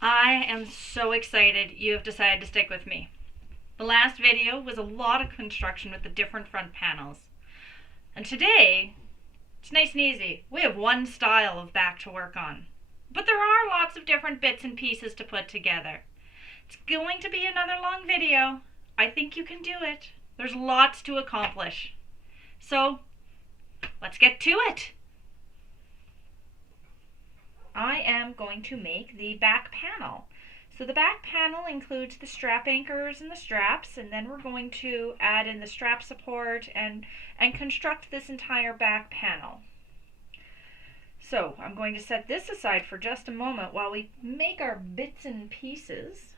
I am so excited you have decided to stick with me. The last video was a lot of construction with the different front panels. And today, it's nice and easy. We have one style of back to work on. But there are lots of different bits and pieces to put together. It's going to be another long video. I think you can do it. There's lots to accomplish. So, let's get to it. I am going to make the back panel. So the back panel includes the strap anchors and the straps, and then we're going to add in the strap support and construct this entire back panel. So I'm going to set this aside for just a moment while we make our bits and pieces.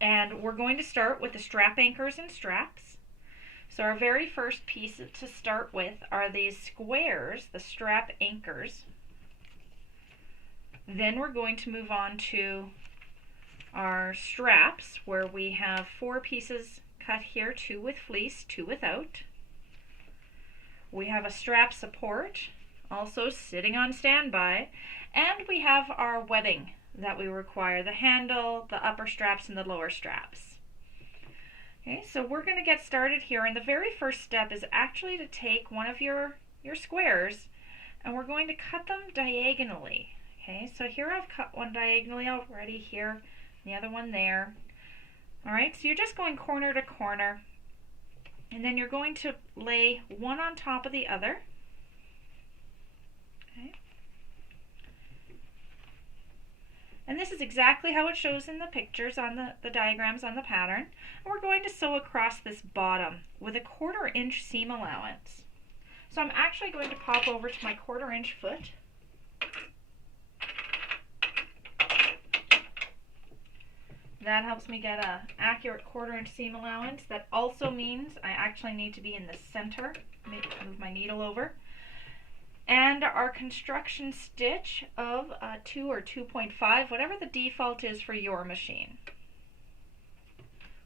And we're going to start with the strap anchors and straps. So our very first piece to start with are these squares, the strap anchors. Then we're going to move on to our straps, where we have 4 pieces cut here, 2 with fleece, 2 without. We have a strap support, also sitting on standby, and we have our webbing that we require, the handle, the upper straps, and the lower straps. Okay, so we're going to get started here, and the very first step is actually to take one of your squares, and we're going to cut them diagonally. Okay, so here I've cut one diagonally already here, the other one there. Alright, so you're just going corner to corner, and then you're going to lay one on top of the other. Okay. And this is exactly how it shows in the pictures on the diagrams on the pattern. And we're going to sew across this bottom with a 1/4 inch seam allowance. So I'm actually going to pop over to my 1/4 inch foot. That helps me get an accurate 1/4 inch seam allowance. That also means I actually need to be in the center. Move my needle over. And our construction stitch of 2 or 2.5, whatever the default is for your machine,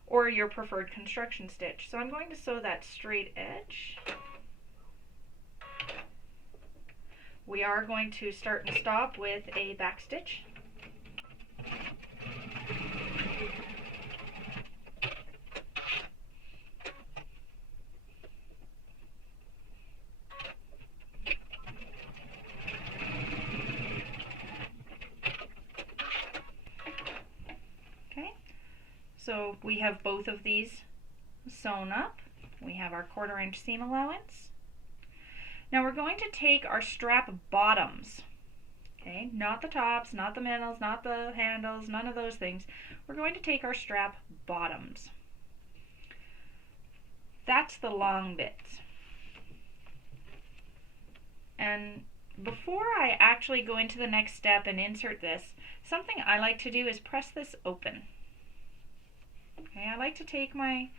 or your preferred construction stitch. So I'm going to sew that straight edge. We are going to start and stop with a back stitch. So we have both of these sewn up. We have our 1/4 inch seam allowance. Now we're going to take our strap bottoms, okay, not the tops, not the middles, not the handles, none of those things. We're going to take our strap bottoms. That's the long bits. And before I actually go into the next step and insert this, something I like to do is press this open. Okay, I like to take my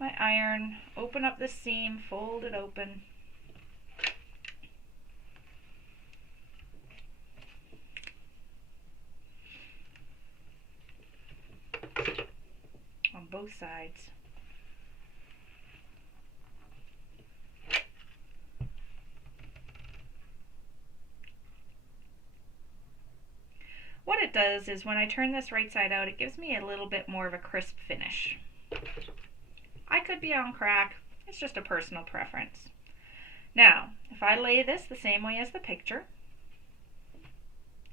iron, open up the seam, fold it open. On both sides. What it does is when I turn this right side out, it gives me a little bit more of a crisp finish. I could be on crack, it's just a personal preference. Now, if I lay this the same way as the picture,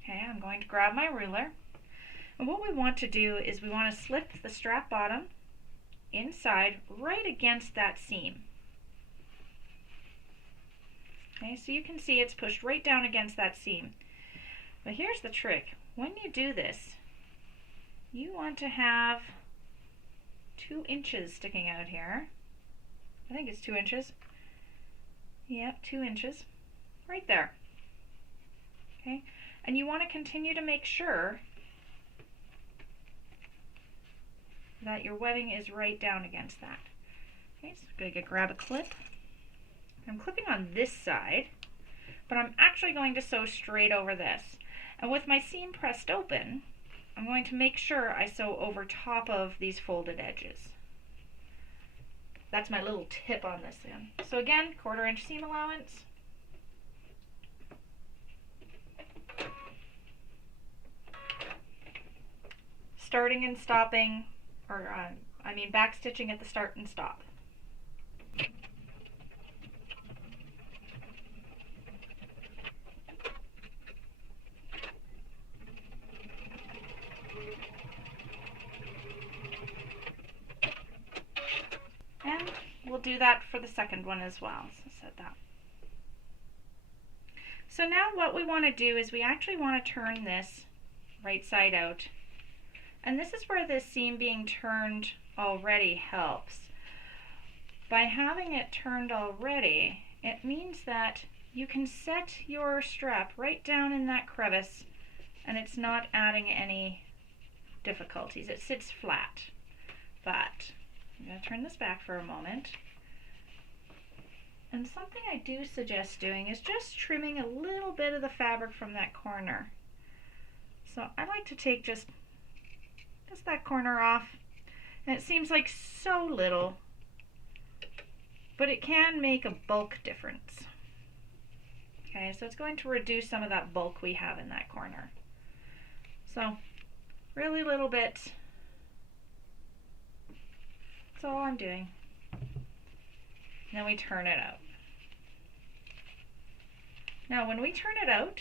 okay, I'm going to grab my ruler, and what we want to do is we want to slip the strap bottom inside right against that seam. Okay, so you can see it's pushed right down against that seam. But here's the trick. When you do this, you want to have 2 inches sticking out here. I think it's 2 inches. Yep, 2 inches. Right there. Okay, and you want to continue to make sure that your webbing is right down against that. Okay, so I'm going to grab a clip. I'm clipping on this side, but I'm actually going to sew straight over this. And with my seam pressed open, I'm going to make sure I sew over top of these folded edges. That's my little tip on this then. So again, 1/4 inch seam allowance. starting and stopping, or back stitching at the start and stop. And we'll do that for the second one as well. So set that. So now what we want to do is we actually want to turn this right side out. And this is where this seam being turned already helps. By having it turned already, it means that you can set your strap right down in that crevice and it's not adding any difficulties. It sits flat. But I'm going to turn this back for a moment. And something I do suggest doing is just trimming a little bit of the fabric from that corner. So I like to take just that corner off. And it seems like so little, but it can make a bulk difference. Okay, so it's going to reduce some of that bulk we have in that corner. So really little bit. That's all I'm doing. Then we turn it out. Now when we turn it out,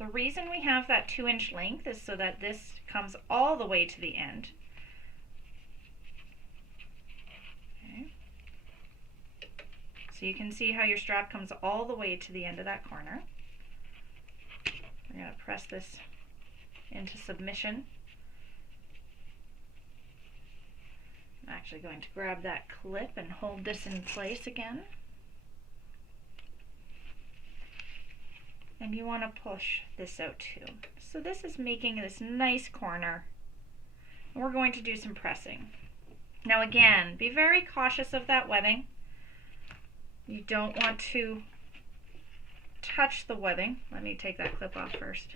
the reason we have that 2-inch length is so that this comes all the way to the end. Okay. So you can see how your strap comes all the way to the end of that corner. We're going to press this into submission. I'm actually going to grab that clip and hold this in place again. And you want to push this out too. So this is making this nice corner. And we're going to do some pressing. Now again, be very cautious of that webbing. You don't want to touch the webbing. Let me take that clip off first.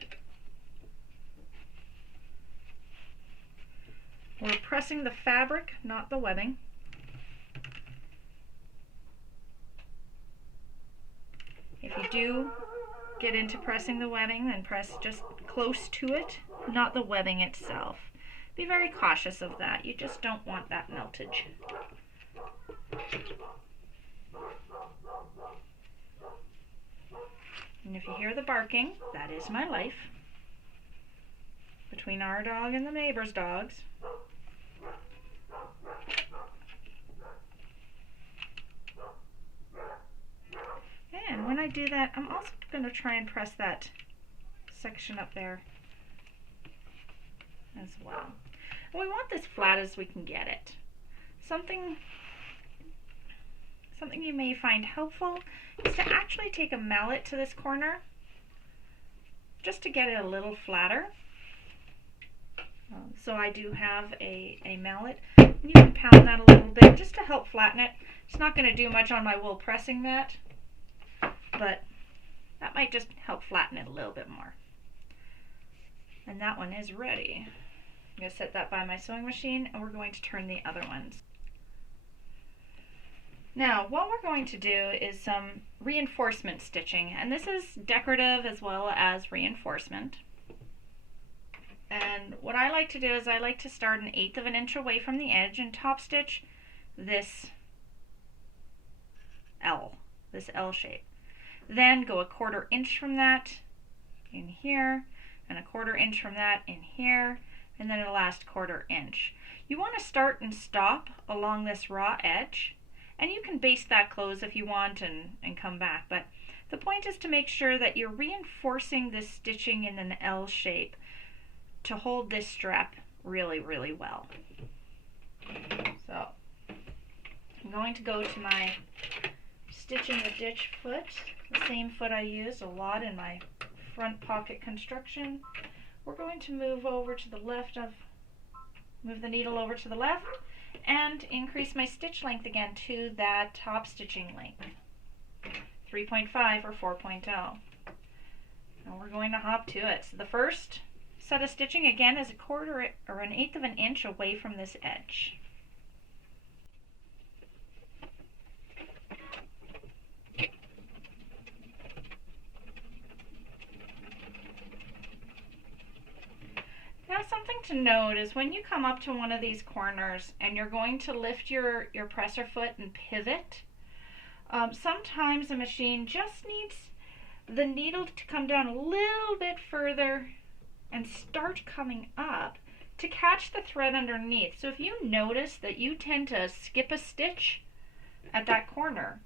We're pressing the fabric, not the webbing. If you do get into pressing the webbing, then press just close to it, not the webbing itself. Be very cautious of that. You just don't want that meltage. And if you hear the barking, that is my life. Between our dog and the neighbor's dogs. And when I do that, I'm also going to try and press that section up there as well. And we want this flat as we can get it. Something you may find helpful is to actually take a mallet to this corner just to get it a little flatter. So I do have a mallet. You can pound that a little bit just to help flatten it. It's not going to do much on my wool pressing mat, but that might just help flatten it a little bit more. And that one is ready. I'm going to set that by my sewing machine and we're going to turn the other ones. Now what we're going to do is some reinforcement stitching, and this is decorative as well as reinforcement. And what I like to do is I like to start 1/8 of an inch away from the edge and top stitch this L shape. Then go 1/4 inch from that in here, and 1/4 inch from that in here, and then the last 1/4 inch. You want to start and stop along this raw edge, and you can baste that close if you want and come back, but the point is to make sure that you're reinforcing this stitching in an L shape to hold this strap really, really well. So I'm going to go to my stitching the ditch foot, the same foot I used a lot in my front pocket construction. We're going to move over to the left move the needle over to the left and increase my stitch length again to that top stitching length, 3.5 or 4.0. Now we're going to hop to it. So the first set of stitching again is 1/4 or 1/8 of an inch away from this edge. Now something to note is when you come up to one of these corners and you're going to lift your presser foot and pivot, sometimes the machine just needs the needle to come down a little bit further and start coming up to catch the thread underneath. So if you notice that you tend to skip a stitch at that corner,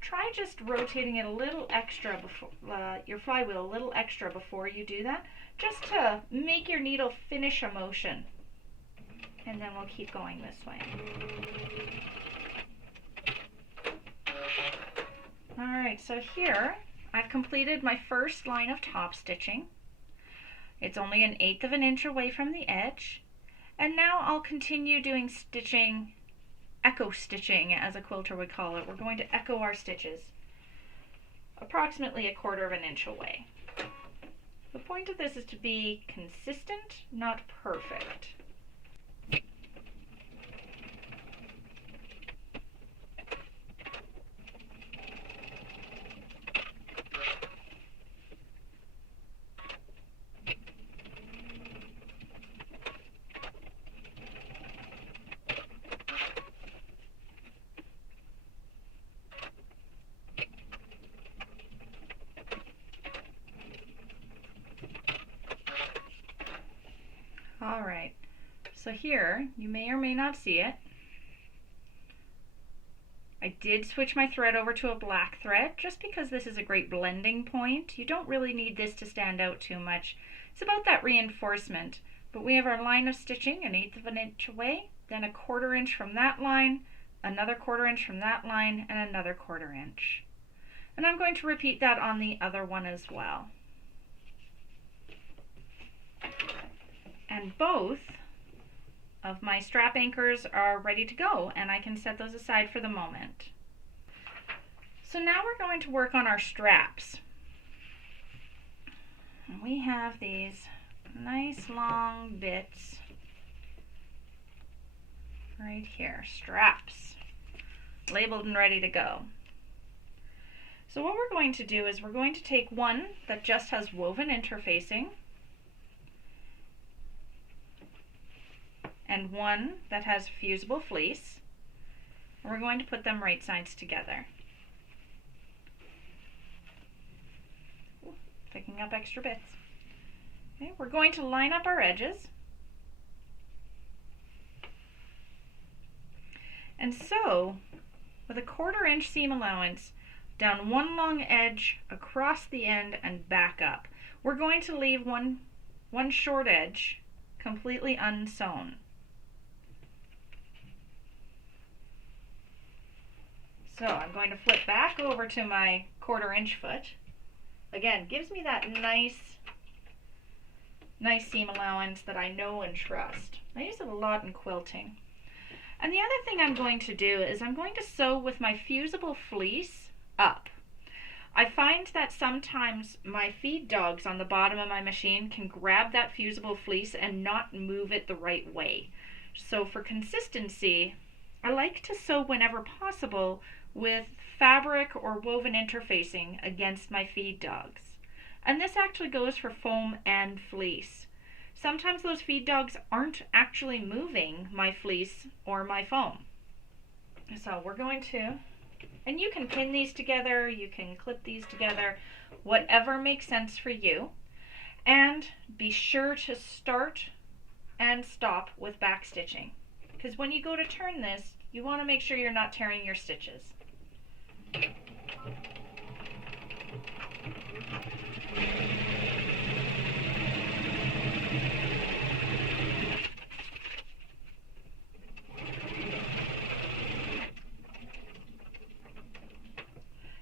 try just rotating it a little extra before your flywheel a little extra before you do that, just to make your needle finish a motion. And then we'll keep going this way. Alright, so here I've completed my first line of top stitching. It's only 1/8 of an inch away from the edge. And now I'll continue doing stitching, echo stitching as a quilter would call it. We're going to echo our stitches approximately 1/4 of an inch away. The point of this is to be consistent, not perfect. Alright, so here, you may or may not see it. I did switch my thread over to a black thread just because this is a great blending point. You don't really need this to stand out too much. It's about that reinforcement. But we have our line of stitching 1/8 of an inch away, then 1/4 inch from that line, another 1/4 inch from that line, and another 1/4 inch. And I'm going to repeat that on the other one as well. And both of my strap anchors are ready to go, and I can set those aside for the moment. So now we're going to work on our straps. And we have these nice long bits right here, straps, labeled and ready to go. So what we're going to do is we're going to take one that just has woven interfacing and one that has fusible fleece, and we're going to put them right sides together. Ooh, picking up extra bits. Okay, we're going to line up our edges. And so, with a 1/4 inch seam allowance, down one long edge, across the end, and back up. We're going to leave one short edge completely unsewn. So I'm going to flip back over to my 1/4 inch foot. Again, gives me that nice seam allowance that I know and trust. I use it a lot in quilting. And the other thing I'm going to do is I'm going to sew with my fusible fleece up. I find that sometimes my feed dogs on the bottom of my machine can grab that fusible fleece and not move it the right way. So for consistency, I like to sew whenever possible with fabric or woven interfacing against my feed dogs. And this actually goes for foam and fleece. Sometimes those feed dogs aren't actually moving my fleece or my foam. So we're going to, and you can pin these together, you can clip these together, whatever makes sense for you. And be sure to start and stop with back stitching, because when you go to turn this, you want to make sure you're not tearing your stitches.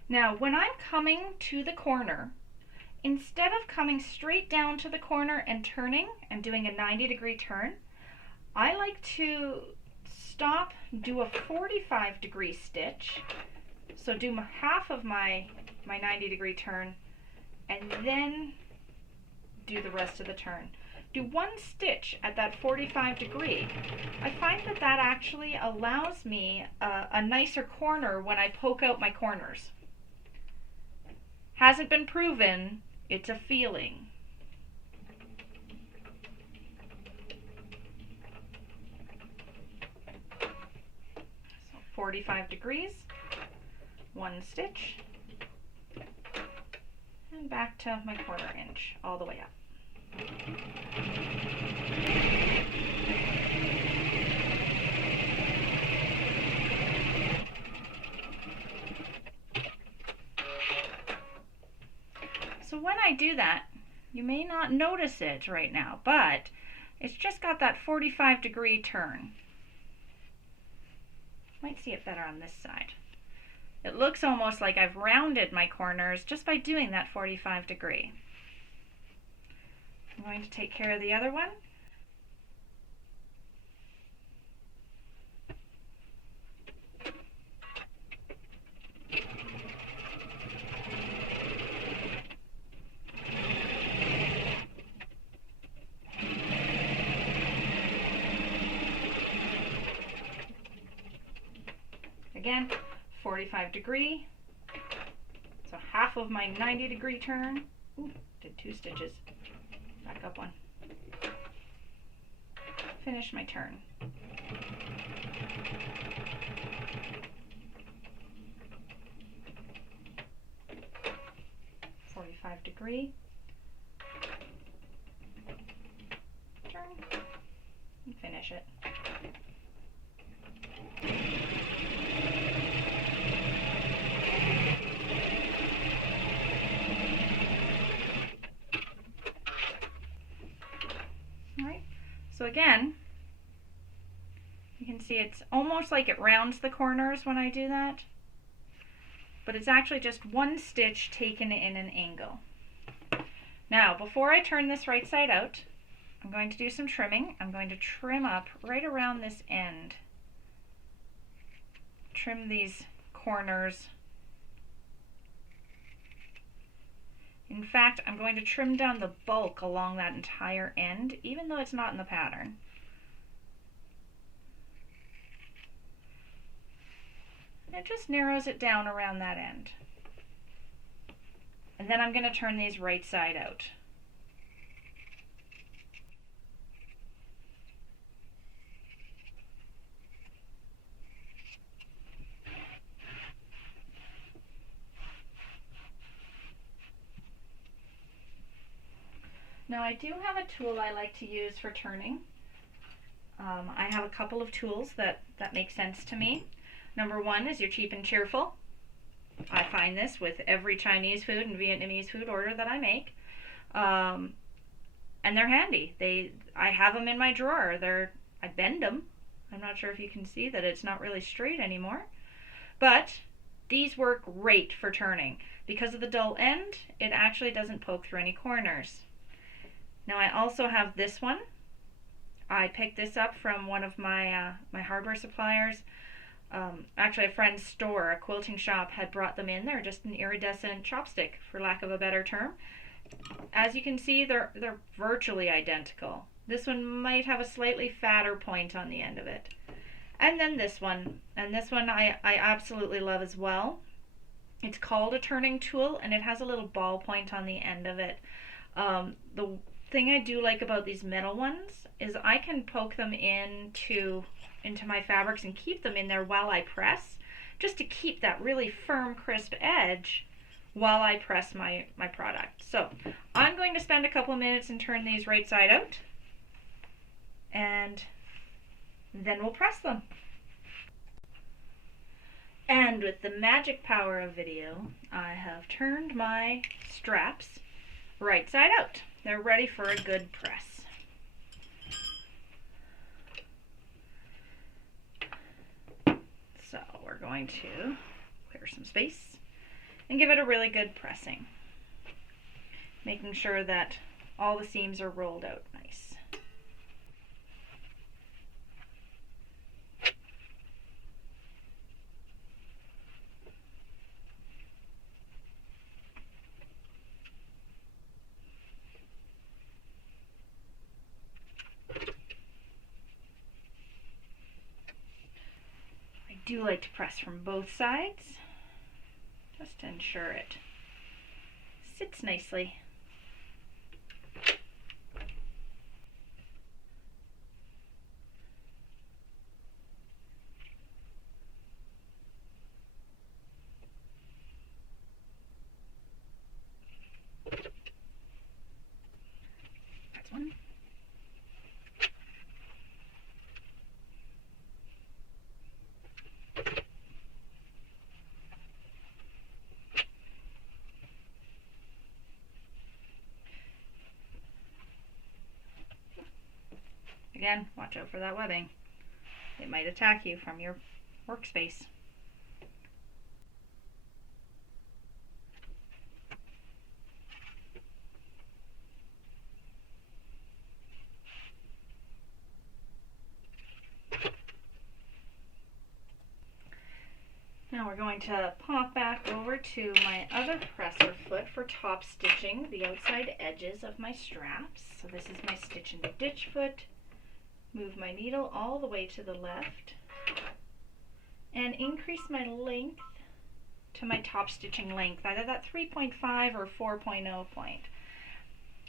Now, when I'm coming to the corner, instead of coming straight down to the corner and turning and doing a 90-degree turn, I like to stop, do a 45-degree stitch, so do half of my 90-degree turn, and then do the rest of the turn. Do one stitch at that 45-degree. I find that that actually allows me a nicer corner when I poke out my corners. Hasn't been proven, it's a feeling. 45 degrees, 1 stitch, and back to my 1/4 inch, all the way up. So when I do that, you may not notice it right now, but it's just got that 45-degree turn. Might see it better on this side. It looks almost like I've rounded my corners just by doing that 45-degree. I'm going to take care of the other one. Again, 45-degree, so half of my 90-degree turn. Ooh, did 2 stitches. Back up 1. Finish my turn. Degree, turn, and finish it. Alright, so again, you can see it's almost like it rounds the corners when I do that, but it's actually just 1 stitch taken in an angle. Now, before I turn this right side out, I'm going to do some trimming. I'm going to trim up right around this end. Trim these corners. In fact, I'm going to trim down the bulk along that entire end, even though it's not in the pattern. It just narrows it down around that end. And then I'm going to turn these right side out. Now I do have a tool I like to use for turning. I have a couple of tools that make sense to me. Number 1 is your Cheap and Cheerful. I find this with every Chinese food and Vietnamese food order that I make. And they're handy. I have them in my drawer. I bend them. I'm not sure if you can see that it's not really straight anymore. But these work great for turning. Because of the dull end, it actually doesn't poke through any corners. Now I also have this one. I picked this up from one of my hardware suppliers. Actually, a friend's store, a quilting shop, had brought them in. They're just an iridescent chopstick, for lack of a better term. As you can see, they're virtually identical. This one might have a slightly fatter point on the end of it. And then this one. And this one I absolutely love as well. It's called a turning tool, and it has a little ball point on the end of it. The thing I do like about these metal ones is I can poke them into my fabrics and keep them in there while I press, just to keep that really firm, crisp edge while I press my product. So I'm going to spend a couple of minutes and turn these right side out, and then we'll press them. And with the magic power of video, I have turned my straps right side out. They're ready for a good press. So we're going to clear some space and give it a really good pressing, making sure that all the seams are rolled out nice. I do like to press from both sides, just to ensure it sits nicely. Again, watch out for that webbing. It might attack you from your workspace. Now we're going to pop back over to my other presser foot for top stitching the outside edges of my straps. So this is my stitch and ditch foot. Move my needle all the way to the left and increase my length to my top stitching length, either that 3.5 or 4.0 point.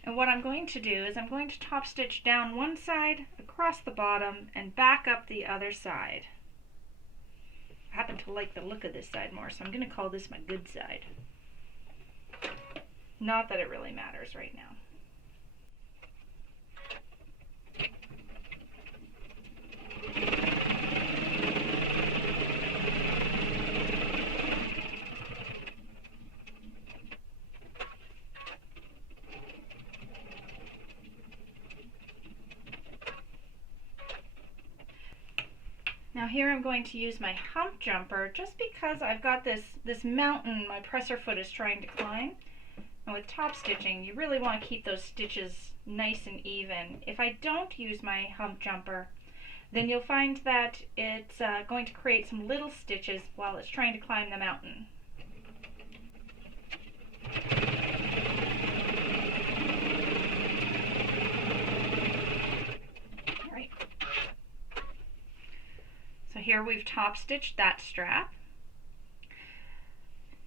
And what I'm going to do is I'm going to top stitch down one side, across the bottom, and back up the other side. I happen to like the look of this side more, so I'm going to call this my good side. Not that it really matters right now. Now here I'm going to use my hump jumper just because I've got this mountain my presser foot is trying to climb. And with top stitching, you really want to keep those stitches nice and even. If I don't use my hump jumper, then you'll find that it's going to create some little stitches while it's trying to climb the mountain. Here we've top stitched that strap.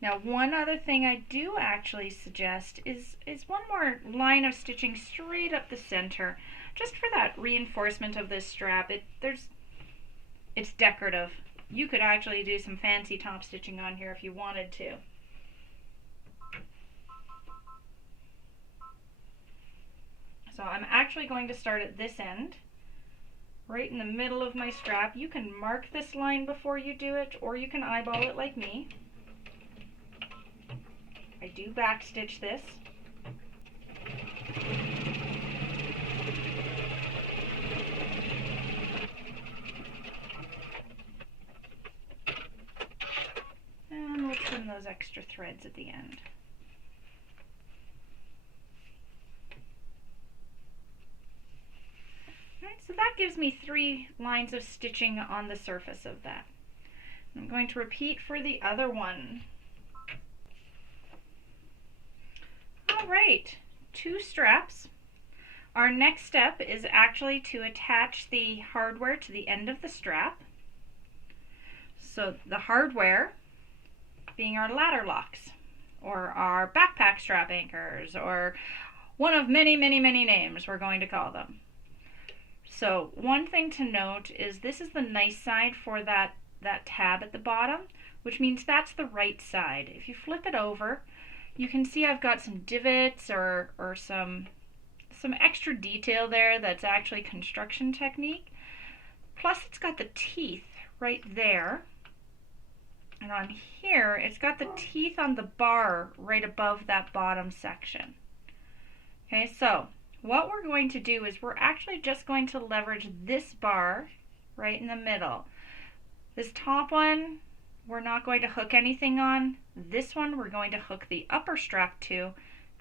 Now one other thing I do actually suggest is one more line of stitching straight up the center, just for that reinforcement of this strap. It's decorative. You could actually do some fancy top stitching on here if you wanted to. So I'm actually going to start at this end, right in the middle of my strap. You can mark this line before you do it, or you can eyeball it like me. I do back stitch this. And we'll trim those extra threads at the end. So that gives me 3 lines of stitching on the surface of that. I'm going to repeat for the other one. All right, 2 straps. Our next step is actually to attach the hardware to the end of the strap. So the hardware being our ladder locks, or our backpack strap anchors, or one of many, many, many names we're going to call them. So one thing to note is this is the nice side for that tab at the bottom, which means that's the right side. If you flip it over, you can see I've got some divots or some extra detail there that's actually construction technique. Plus it's got the teeth right there. And on here, it's got the teeth on the bar right above that bottom section. Okay, so what we're going to do is we're actually just going to leverage this bar right in the middle. This top one, we're not going to hook anything on. This one, we're going to hook the upper strap to.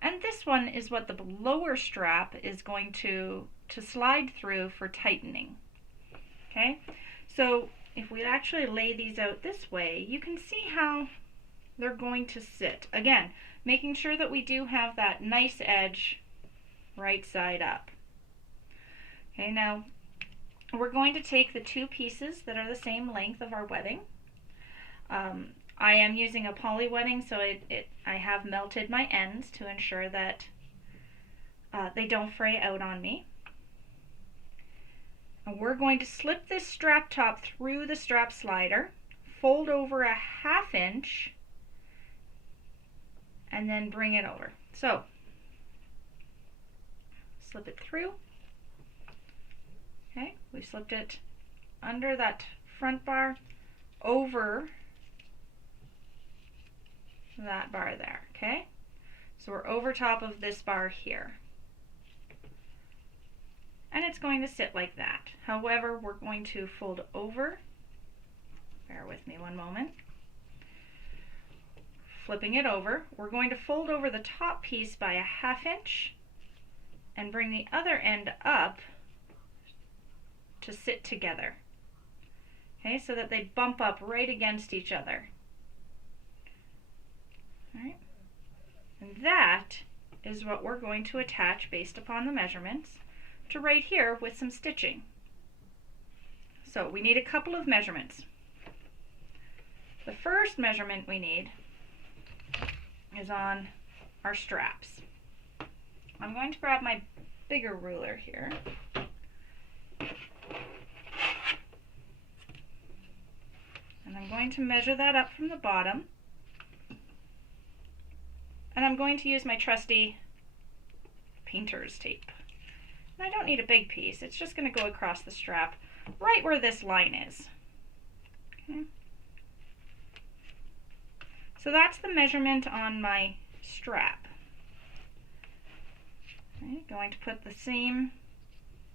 And this one is what the lower strap is going to slide through for tightening. Okay, so if we actually lay these out this way, you can see how they're going to sit. Again, making sure that we do have that nice edge right side up. Okay, now we're going to take the 2 pieces that are the same length of our webbing. I am using a poly webbing, so I have melted my ends to ensure that they don't fray out on me. And we're going to slip this strap top through the strap slider, fold over a 1/2 inch, and then bring it over. So slip it through. Okay, we slipped it under that front bar, over that bar there. Okay, so we're over top of this bar here. And it's going to sit like that. However, we're going to fold over. Bear with me one moment. Flipping it over, we're going to fold over the top piece by a 1/2 inch and bring the other end up to sit together. Okay, so that they bump up right against each other. All right. And that is what we're going to attach based upon the measurements to right here with some stitching. So we need a couple of measurements. The first measurement we need is on our straps. I'm going to grab my bigger ruler here. And I'm going to measure that up from the bottom. And I'm going to use my trusty painter's tape. And I don't need a big piece, it's just going to go across the strap right where this line is. Okay. So that's the measurement on my strap. Okay, going to put the same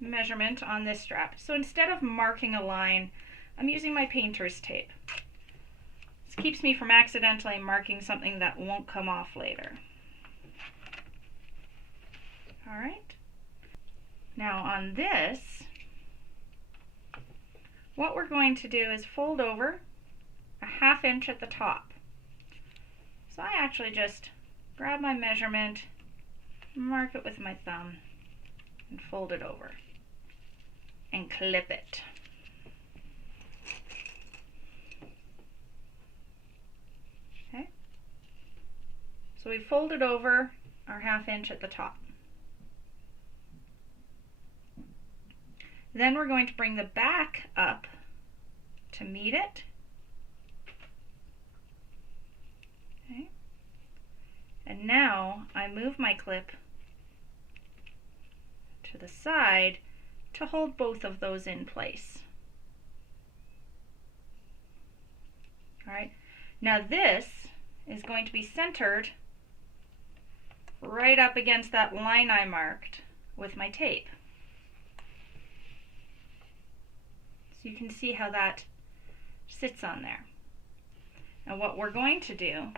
measurement on this strap. So instead of marking a line, I'm using my painter's tape. This keeps me from accidentally marking something that won't come off later. All right. Now on this, what we're going to do is fold over a 1/2 inch at the top. So I actually just grab my measurement, mark it with my thumb, and fold it over and clip it. Okay. So we folded over our 1/2 inch at the top. Then we're going to bring the back up to meet it. Okay. And now I move my clip to the side to hold both of those in place. All right. Now this is going to be centered right up against that line I marked with my tape. So you can see how that sits on there. And what we're going to do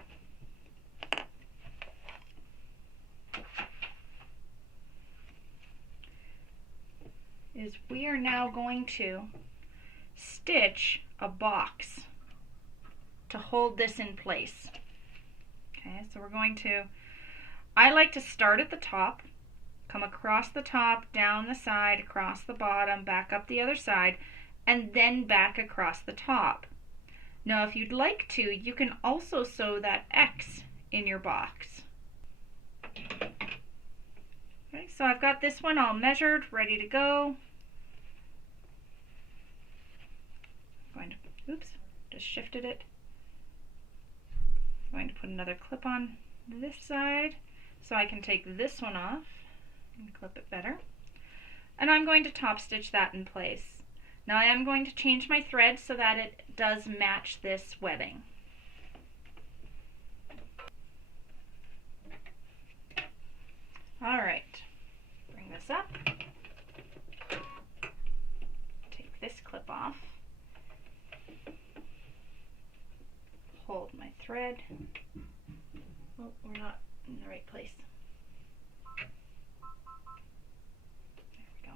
is we are now going to stitch a box to hold this in place. Okay, so we're going to, I like to start at the top, come across the top, down the side, across the bottom, back up the other side, and then back across the top. Now if you'd like to, you can also sew that X in your box. Okay, so I've got this one all measured, ready to go. I'm going to, oops, just shifted it. I'm going to put another clip on this side so I can take this one off and clip it better. And I'm going to top stitch that in place. Now I am going to change my thread so that it does match this webbing. All right, bring this up, take this clip off, hold my thread. Oh, we're not in the right place. There we go.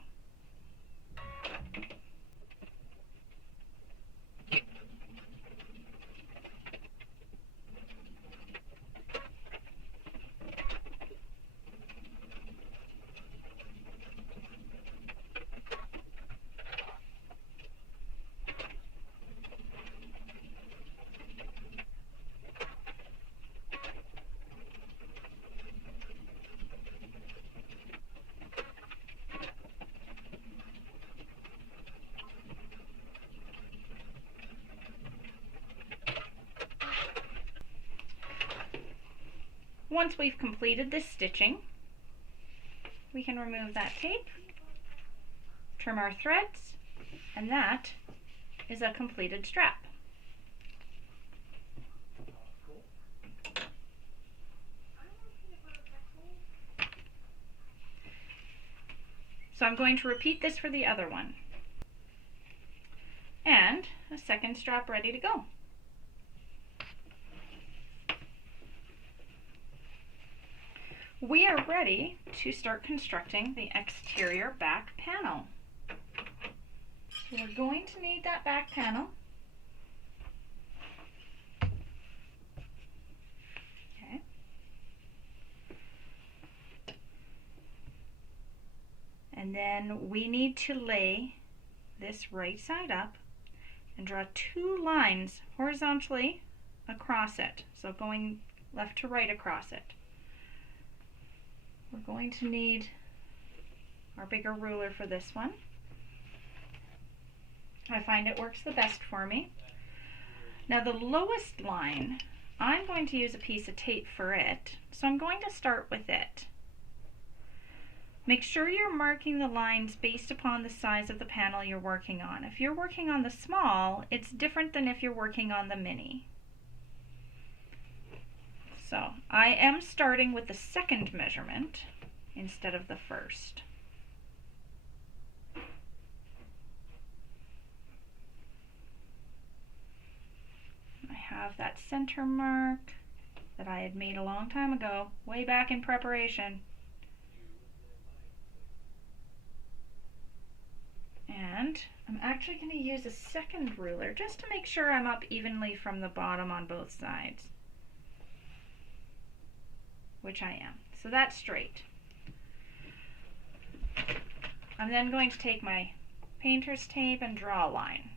Once we've completed this stitching, we can remove that tape, trim our threads, and that is a completed strap. So I'm going to repeat this for the other one. And a second strap ready to go. We are ready to start constructing the exterior back panel. So we're going to need that back panel. Okay. And then we need to lay this right side up and draw 2 lines horizontally across it. So going left to right across it. We're going to need our bigger ruler for this one. I find it works the best for me. Now the lowest line, I'm going to use a piece of tape for it, so I'm going to start with it. Make sure you're marking the lines based upon the size of the panel you're working on. If you're working on the small, it's different than if you're working on the mini. So I am starting with the second measurement instead of the first. I have that center mark that I had made a long time ago, way back in preparation. And I'm actually going to use a second ruler just to make sure I'm up evenly from the bottom on both sides, which I am. So that's straight. I'm then going to take my painter's tape and draw a line.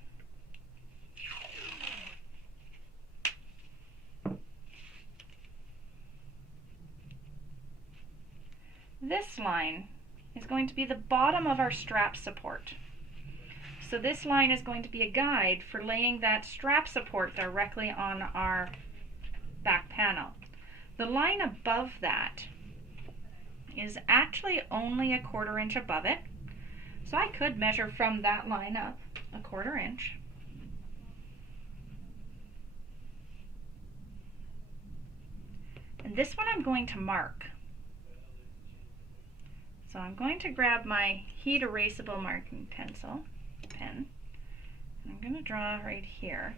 This line is going to be the bottom of our strap support. So this line is going to be a guide for laying that strap support directly on our back panel. The line above that is actually only a 1/4 inch above it. So I could measure from that line up a 1/4 inch. And this one I'm going to mark. So I'm going to grab my heat erasable marking pen, and I'm going to draw right here.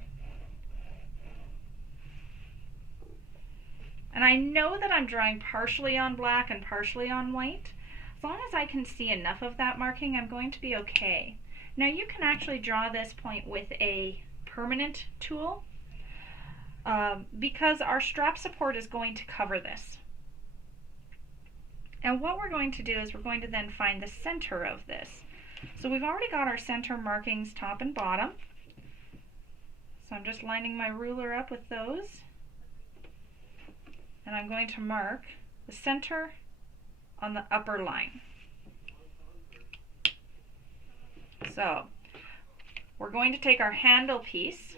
And I know that I'm drawing partially on black and partially on white. As long as I can see enough of that marking, I'm going to be okay. Now you can actually draw this point with a permanent tool because our strap support is going to cover this. And what we're going to do is we're going to then find the center of this. So we've already got our center markings top and bottom. So I'm just lining my ruler up with those. And I'm going to mark the center on the upper line. So we're going to take our handle piece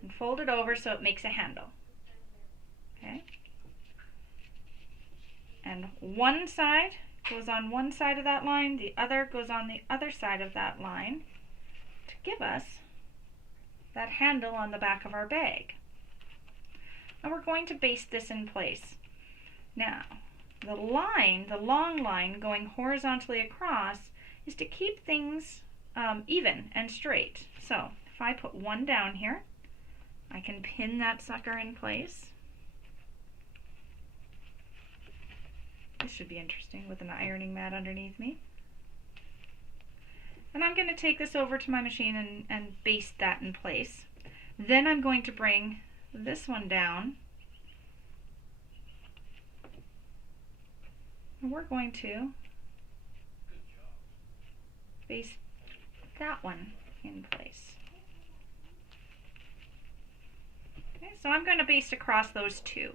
and fold it over so it makes a handle. Okay? And one side goes on one side of that line, the other goes on the other side of that line to give us that handle on the back of our bag. And we're going to baste this in place. Now, the line, the long line going horizontally across, is to keep things even and straight. So if I put one down here, I can pin that sucker in place. This should be interesting with an ironing mat underneath me. And I'm going to take this over to my machine and baste that in place. Then I'm going to bring this one down. And we're going to baste that one in place. Okay, so I'm going to baste across those two.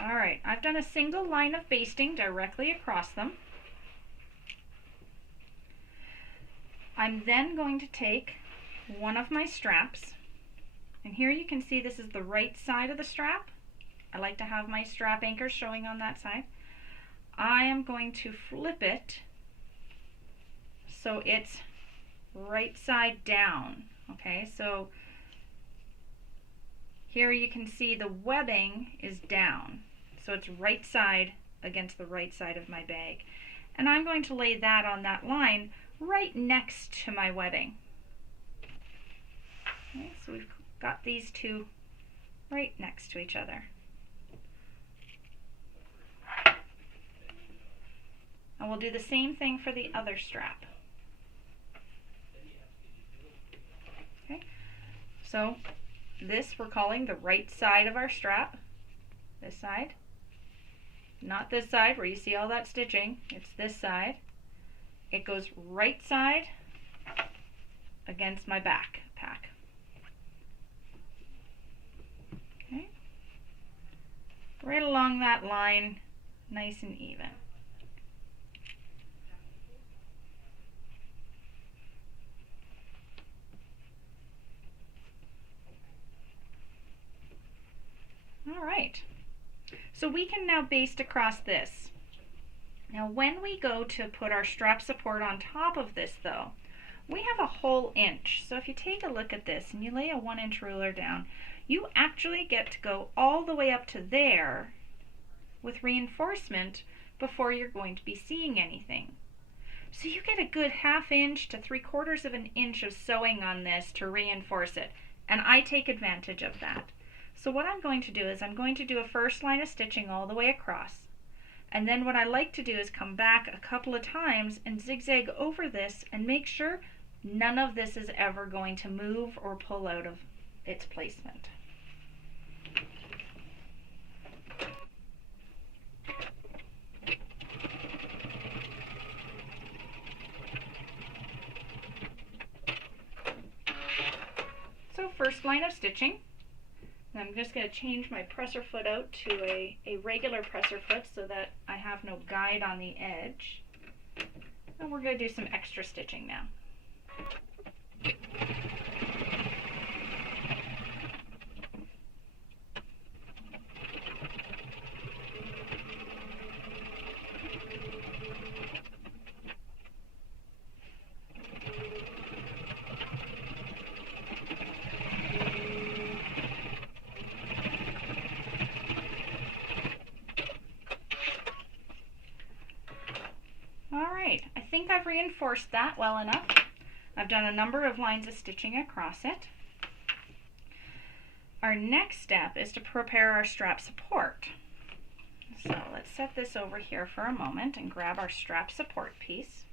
Alright, I've done a single line of basting directly across them. I'm then going to take one of my straps, and here you can see this is the right side of the strap. I like to have my strap anchors showing on that side. I am going to flip it so it's right side down. Okay, so here you can see the webbing is down, so it's right side against the right side of my bag. And I'm going to lay that on that line right next to my webbing. Okay, so we've got these two right next to each other. And we'll do the same thing for the other strap. Okay, so this we're calling the right side of our strap. This side. Not this side where you see all that stitching. It's this side. It goes right side against my backpack. Okay. Right along that line, nice and even. All right. So we can now baste across this. Now when we go to put our strap support on top of this though, we have a whole inch. So if you take a look at this and you lay a 1-inch ruler down, you actually get to go all the way up to there with reinforcement before you're going to be seeing anything. So you get a good 1/2 inch to 3/4 of an inch of sewing on this to reinforce it. And I take advantage of that. So what I'm going to do is I'm going to do a first line of stitching all the way across. And then what I like to do is come back a couple of times and zigzag over this and make sure none of this is ever going to move or pull out of its placement. So first line of stitching. I'm just going to change my presser foot out to a regular presser foot so that I have no guide on the edge. And we're going to do some extra stitching now. Alright, I think I've reinforced that well enough. I've done a number of lines of stitching across it. Our next step is to prepare our strap support. So let's set this over here for a moment and grab our strap support piece.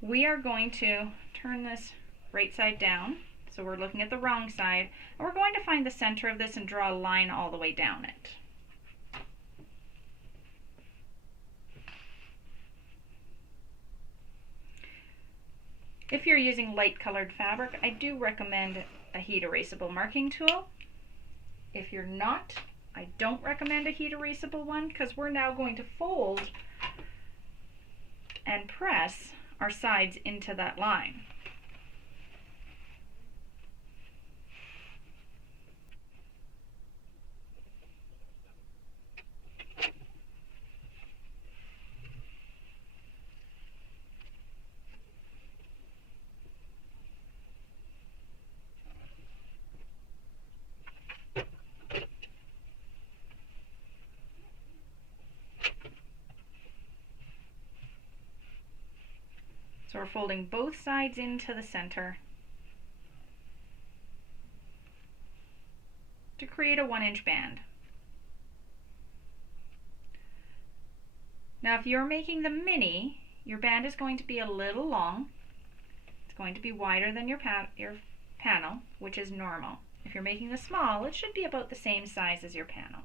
We are going to turn this right side down. So we're looking at the wrong side, and we're going to find the center of this and draw a line all the way down it. If you're using light colored fabric, I do recommend a heat erasable marking tool. If you're not, I don't recommend a heat erasable one because we're now going to fold and press our sides into that line. So we're folding both sides into the center to create a 1-inch band. Now if you're making the mini, your band is going to be a little long. It's going to be wider than your panel, which is normal. If you're making the small, it should be about the same size as your panel.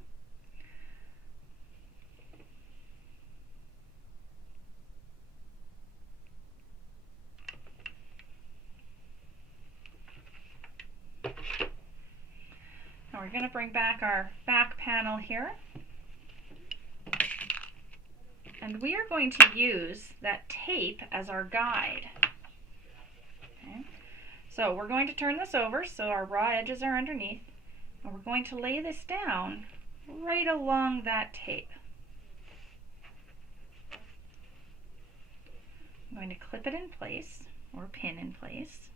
Now we're going to bring back our back panel here. And we are going to use that tape as our guide. Okay. So we're going to turn this over so our raw edges are underneath. And we're going to lay this down right along that tape. going to clip it in place or pin in place.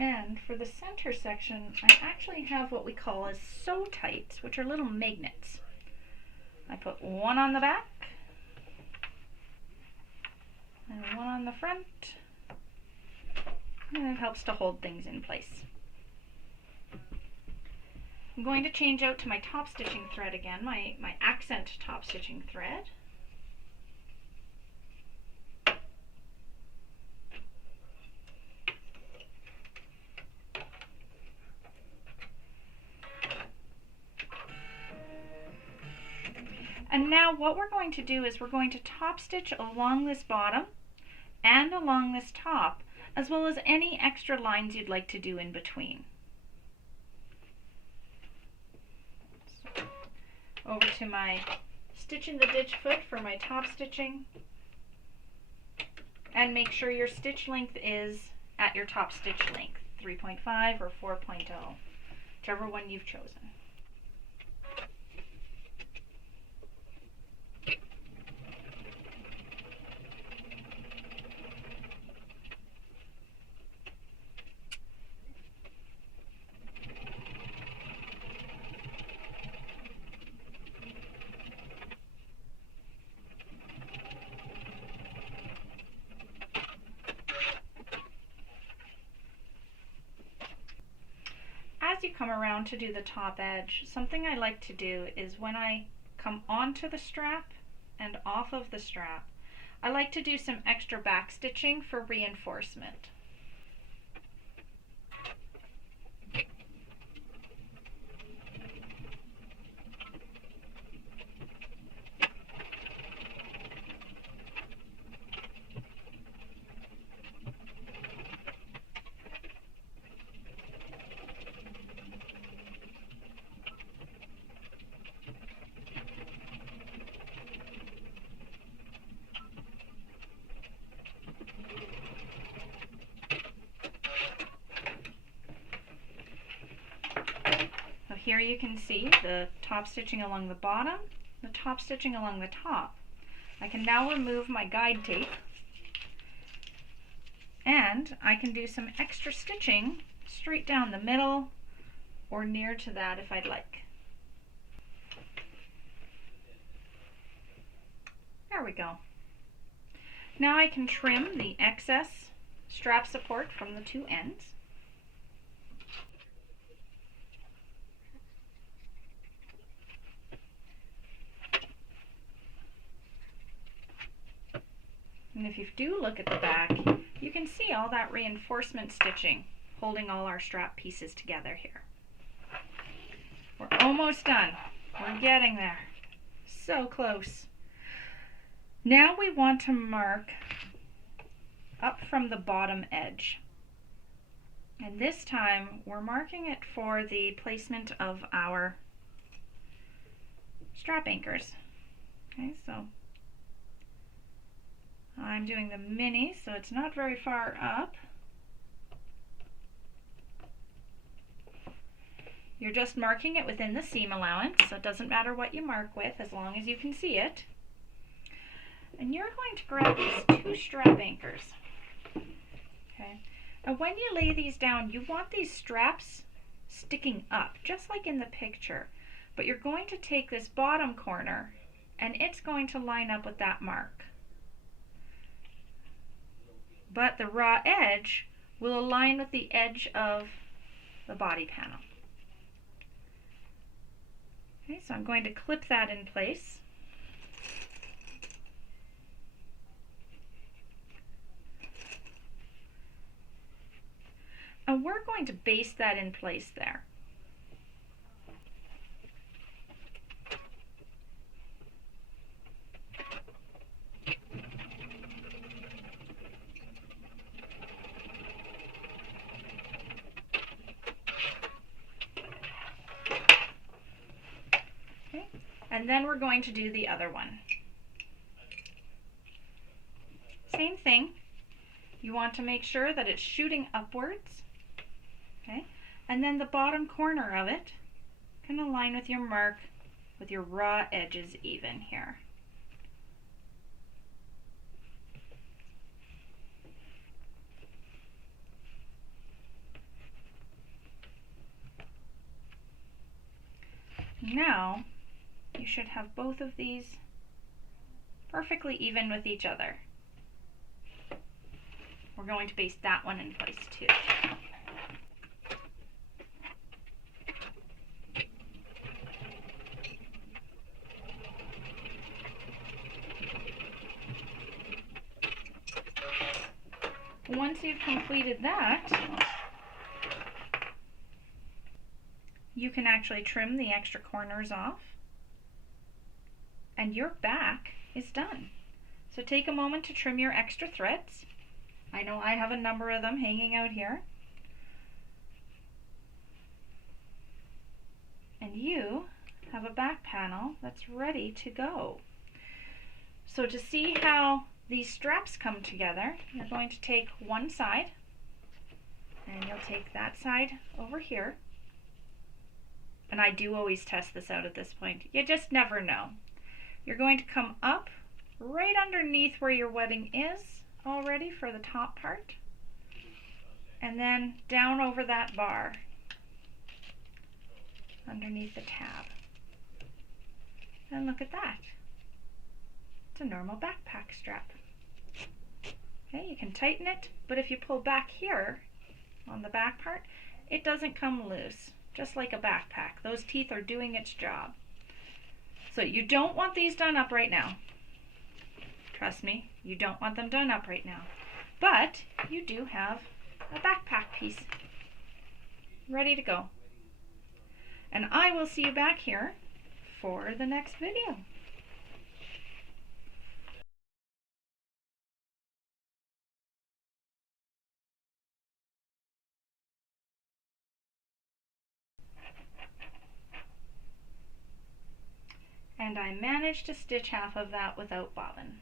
And for the center section, I actually have what we call as sew tights, which are little magnets. I put one on the back and one on the front, and it helps to hold things in place. I'm going to change out to my top stitching thread again, my accent top stitching thread. And now what we're going to do is we're going to top stitch along this bottom and along this top, as well as any extra lines you'd like to do in between. So, over to my stitch in the ditch foot for my top stitching, and make sure your stitch length is at your top stitch length, 3.5 or 4.0, whichever one you've chosen. As you come around to do the top edge, something I like to do is when I come onto the strap and off of the strap, I like to do some extra back stitching for reinforcement. Here you can see the top stitching along the bottom, the top stitching along the top. I can now remove my guide tape, and I can do some extra stitching straight down the middle or near to that if I'd like. There we go. Now I can trim the excess strap support from the two ends. And if you do look at the back, you can see all that reinforcement stitching holding all our strap pieces together here. We're almost done. We're getting there. So close. Now we want to mark up from the bottom edge. And this time we're marking it for the placement of our strap anchors. Okay, so I'm doing the mini, so it's not very far up. You're just marking it within the seam allowance, so it doesn't matter what you mark with as long as you can see it. And you're going to grab these two strap anchors. Okay. And when you lay these down, you want these straps sticking up, just like in the picture. But you're going to take this bottom corner, and it's going to line up with that mark. But the raw edge will align with the edge of the body panel. Okay, so I'm going to clip that in place. And we're going to baste that in place there. And then we're going to do the other one. Same thing. You want to make sure that it's shooting upwards. Okay? And then the bottom corner of it can align with your mark with your raw edges even here. Now you should have both of these perfectly even with each other. We're going to baste that one in place too. Once you've completed that, you can actually trim the extra corners off and your back is done. So take a moment to trim your extra threads. I know I have a number of them hanging out here. And you have a back panel that's ready to go. So to see how these straps come together, you're going to take one side and you'll take that side over here. And I do always test this out at this point. You just never know. You're going to come up right underneath where your webbing is already for the top part, and then down over that bar underneath the tab. And look at that. It's a normal backpack strap. Okay, you can tighten it, but if you pull back here on the back part, it doesn't come loose, just like a backpack. Those teeth are doing its job. So you don't want these done up right now. Trust me, you don't want them done up right now. But you do have a backpack piece ready to go. And I will see you back here for the next video. And I managed to stitch half of that without bobbin.